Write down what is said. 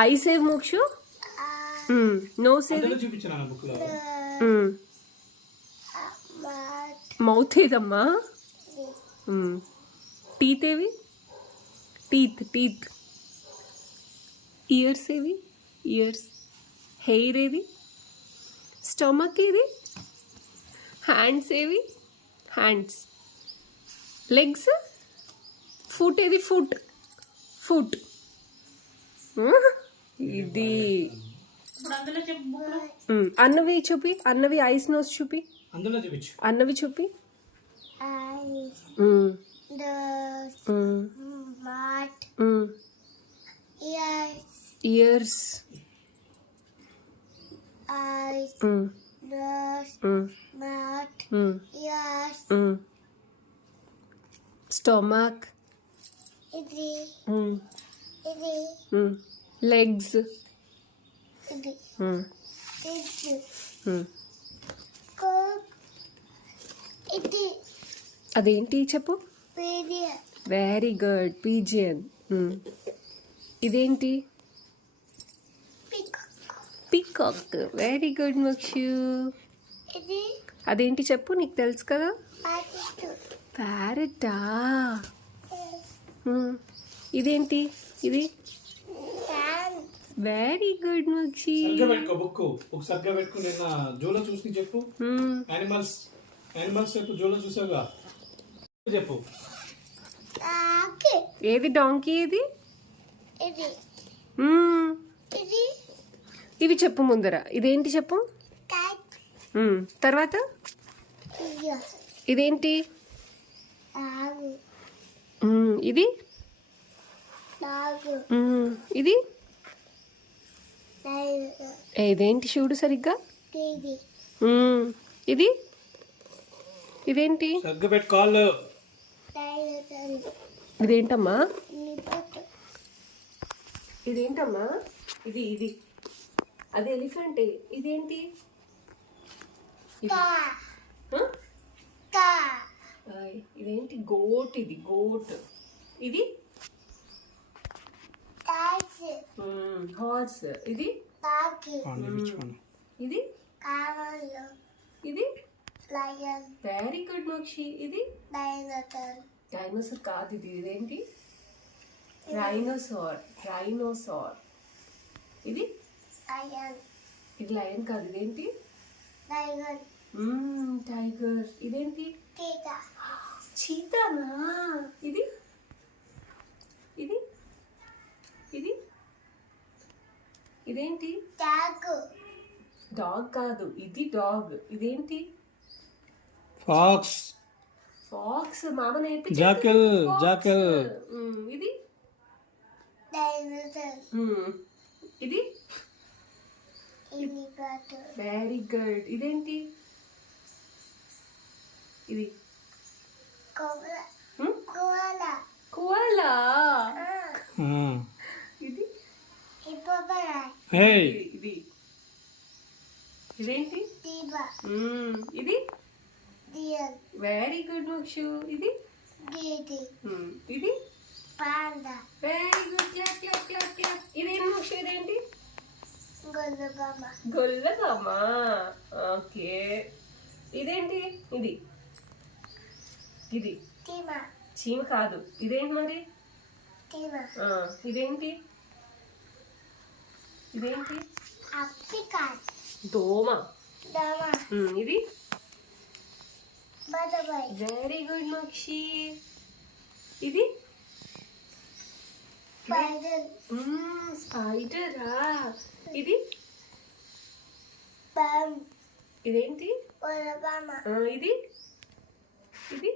I save Mokshu. No save. Mouth ఏదమ్మా? Teeth ఏవి? Teeth. Ears ఏవి? ఇయర్స్. హెయిర్ ఏది? స్టమక్ ఏది? హ్యాండ్స్ ఏవి? హ్యాండ్స్. లెగ్స్. ఫుట్ ఏది? ఫుట్. ఇది అన్నవి చూపి. అన్నవి ఐస్ నోస్ చూపి. అన్నవి చూపి. ఇయర్స్. స్టమక్. లెగ్స్. అదేంటి చెప్పు. Very good. పీజియన్. ఇదేంటి? పీకాక్. Very good Mokshu. అదేంటి చెప్పు, నీకు తెలుసు కదా. ప్యారెటా? ఇదేంటి? ఇది వెరీ గుడ్ మక్షి. చెప్పు. ఏది డాంకీ? ఏది? ఇవి చెప్పు ముందర. ఇదేంటి చెప్పు. తర్వాత ఇదేంటి? ఇది ఇది ఇదేంటి చూడు సరిగ్గా. ఇది ఇదేంటి? ఇదేంటమ్మా? ఇదేంటమ్మా? ఇది అది ఎలిఫెంట్. ఇదేంటి? ఇదేంటి? గోట్. ఇది గోట్. ఇది హార్స్. ఇది ఇది ఇది వెరీ గుడ్ మక్షి. ఇది డైనోసార్ కాదు. ఇది ఇదేంటి? రైనోసార్. ఇది ఇది లయన్ కాదు. ఇదేంటి? టైగర్. ఇదేంటి? చీతానా? ఇది ఇది ఇది ఇదేంటి? డాగ్ కాదు. ఇది డాగ్. ఇదేంటి? ఫాక్స్. మామ నేర్పించాడు. జాకెల్. ఇది ఇది వెరీ గుడ్. ఇదేంటి? ఇది కోలా. ఇది ఇది ఇదేంటి? ఇది వెరీ గుడ్ మక్షు. ఇది ఇది వెరీ గుడ్. ఇదేంటి మక్షు? ఇదేంటి? గొల్లబామ. ఓకే. ఇదేంటి? ఇది చీమ కాదు. ఇదేంటి మరి? ఇదేంటి? దోమ. ఇది వెరీ గుడ్ మక్షి. ఇది స్పైడరా? ఇది ఇదేంటి? ఇది ఇది